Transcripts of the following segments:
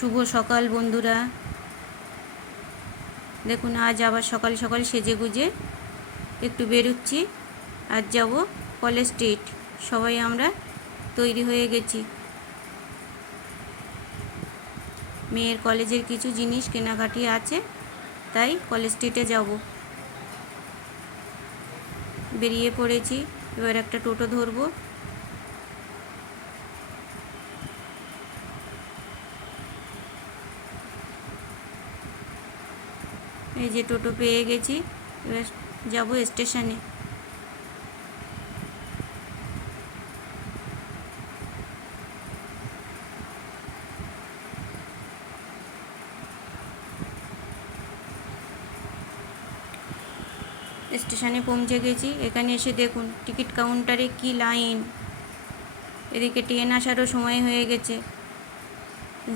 শুভ সকাল বন্ধুরা। দেখুন আজ আবার সকাল সকাল সেজে গুজে একটু বেরোচ্ছি। আজ যাব কলেজ স্ট্রিট। সবাই আমরা তৈরি হয়ে গেছি। মেয়ের কলেজের কিছু জিনিস কেনাকাটি আছে, তাই কলেজ স্ট্রিটে যাব। বেরিয়ে পড়েছি, এবার একটা টোটো ধরবো। এই যে টোটো পেয়ে গেছি, এবার যাব স্টেশনে। স্টেশনে পৌঁছে গেছি। এখানে এসে দেখুন টিকিট কাউন্টারে কি লাইন। এদিকে ট্রেন আসারও সময় হয়ে গেছে,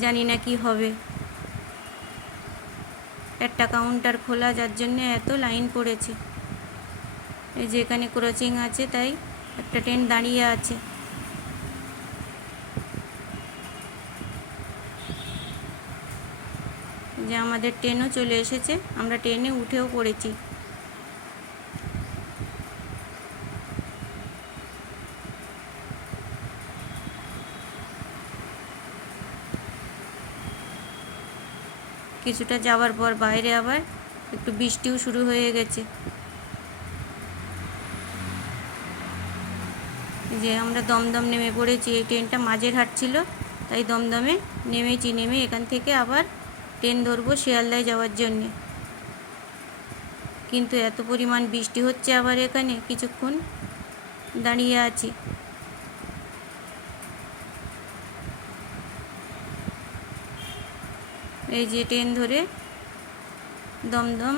জানি না কি হবে। একটা কাউন্টার খোলা, যার জন্য এত লাইন পড়েছে। এই যে এখানে ক্রসিং আছে, তাই একটা ট্রেন দাঁড়িয়ে আছে। যে আমাদের ট্রেনও চলে এসেছে, আমরা ট্রেনে উঠেও পড়েছি। কিছুটা যাওয়ার পর বাইরে আবার একটু বৃষ্টিও শুরু হয়ে গেছে। যে আমরা দমদম নেমে পড়েছি। এই ট্রেনটা মাঝেরহাট ছিল, তাই দমদমে নেমেছি। নেমে এখান থেকে আবার ট্রেন ধরবো শিয়ালদায় যাওয়ার জন্যে। কিন্তু এত পরিমাণ বৃষ্টি হচ্ছে, আবার এখানে কিছুক্ষণ দাঁড়িয়ে আছি। এই যে ট্রেন ধরে দমদম